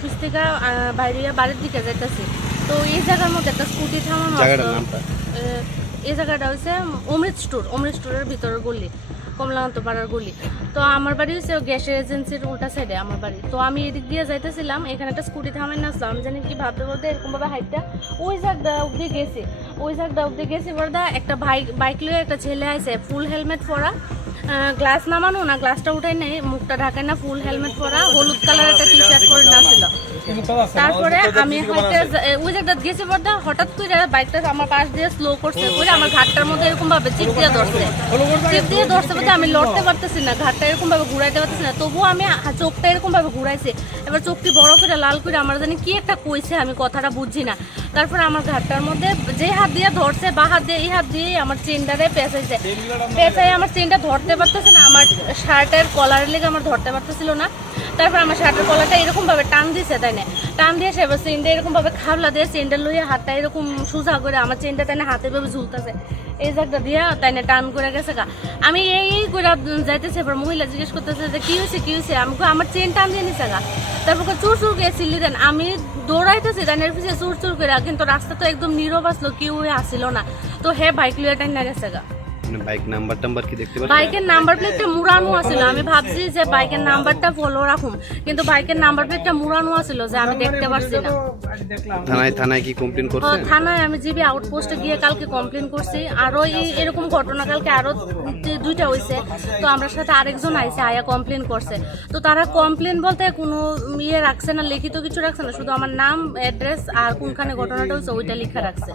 Office থেকে বাইরে বাড়ির দিকে যাইতেছি। তো এই জায়গার মধ্যে একটা স্কুটি থামানো, এই জায়গাটা হচ্ছে অমৃত স্টোরের ভিতরের গলি, কমলাকান্ত পাড়ার গলি। তো আমার বাড়ি হচ্ছে গ্যাসের এজেন্সির উল্টা সাইডে আমার বাড়ি। তো আমি এদিক দিয়ে যাইতেছিলাম, এখানে একটা স্কুটি থামাই না আসলাম, জানি কি ভাবতে বলতে এরকমভাবে হাইটটা ওই জায়গা অব্দি গেছি বলদা একটা বাইক লিয়ে একটা ছেলে আছে, ফুল হেলমেট পরা, গ্লাস নামানো না, গ্লাসটা উঠাই নাই, মুখটা ঢাকায় না, ফুল হেলমেট পরা, হলুদ কালার একটা টি শার্ট পরে নাছিল। তারপরে আমি ওই জায়গাটা গেছি বলদা, হঠাৎ করে বাইকটা আমার পাশ দিয়ে স্লো করছে, করে আমার ঘাটটার মধ্যে এরকম ভাবে চিপ দিয়ে ধরছে বলতে আমি লড়তে পারতেছি না, ঘাটটা এরকম ভাবে ঘুরাইতে পারতেছি না, তবুও আমি চোখটা এরকম ভাবে ঘুরাইছি। এবার চোখটি বড় করে লাল করে আমার জানি কি একটা কইছে, আমি কথাটা বুঝছি না। তারপরে আমার ঘাটটার মধ্যে যে হাত দিয়ে ধরছে, বা হাত দিয়ে এই হাত দিয়ে আমার চেনটারে পেঁচাইছে, আমার চেনটা ধরতে পারতেছে না, আমার শার্টের কলারের লেগে আমার ধরতে পারতেছিল না। তারপর আমার শার্টের কলারটা এরকম ভাবে টান দিছে, তাই না, টান দিয়ে সে চেনটা এরকম ভাবে খাবলা দিয়ে চেনটা লইয়া হাতটা এরকম সোজা করে আমার চেনটা তাই না হাতে ভাবে ঝুলতেছে, এই জায়গাটা দিয়া তাই না টান করে গেছে গা। আমি এই করে যাইতেছে, এবার মহিলা জিজ্ঞেস করতেছে যে কি হয়েছে, আমি আমার চেন টান দিয়ে নিছে গা। তারপর চুর করে চিল্লি দেন, আমি দৌড়াইতেছি তাইনের পিছিয়ে চুর করে, কিন্তু রাস্তা তো একদম নীরব আসলো, কেউ আসিল না। তো বাইক লইয়া টাইন না গেছে গা। বাইক নাম্বার কি দেখতে পাচ্ছেন? বাইকের নাম্বার প্লেটটা মুড়ানো আছিল, আমি ভাবছি যে বাইকের নাম্বারটা ফলো রাখুম, কিন্তু বাইকের নাম্বার প্লেটটা মুড়ানো আছিল যে আমি দেখতে পারছি না। থানায় কি কমপ্লেইন করছেন? থানায় আমি জিবি আউটপোস্টে গিয়ে কালকে কমপ্লেন করছি। আরো এরকম ঘটনা কালকে আরো 2টা হয়েছে। তো আমরা সাথে আরেকজন আইছে, আয়া কমপ্লেন করছে। তো তারা কমপ্লেন বলতে কোনো রাখছে না, লিখিত কিছু রাখছে না, শুধু আমার নাম, অ্যাড্রেস আর কোনখানে ঘটনাটা হয়েছে ওইটা লিখা রাখছে।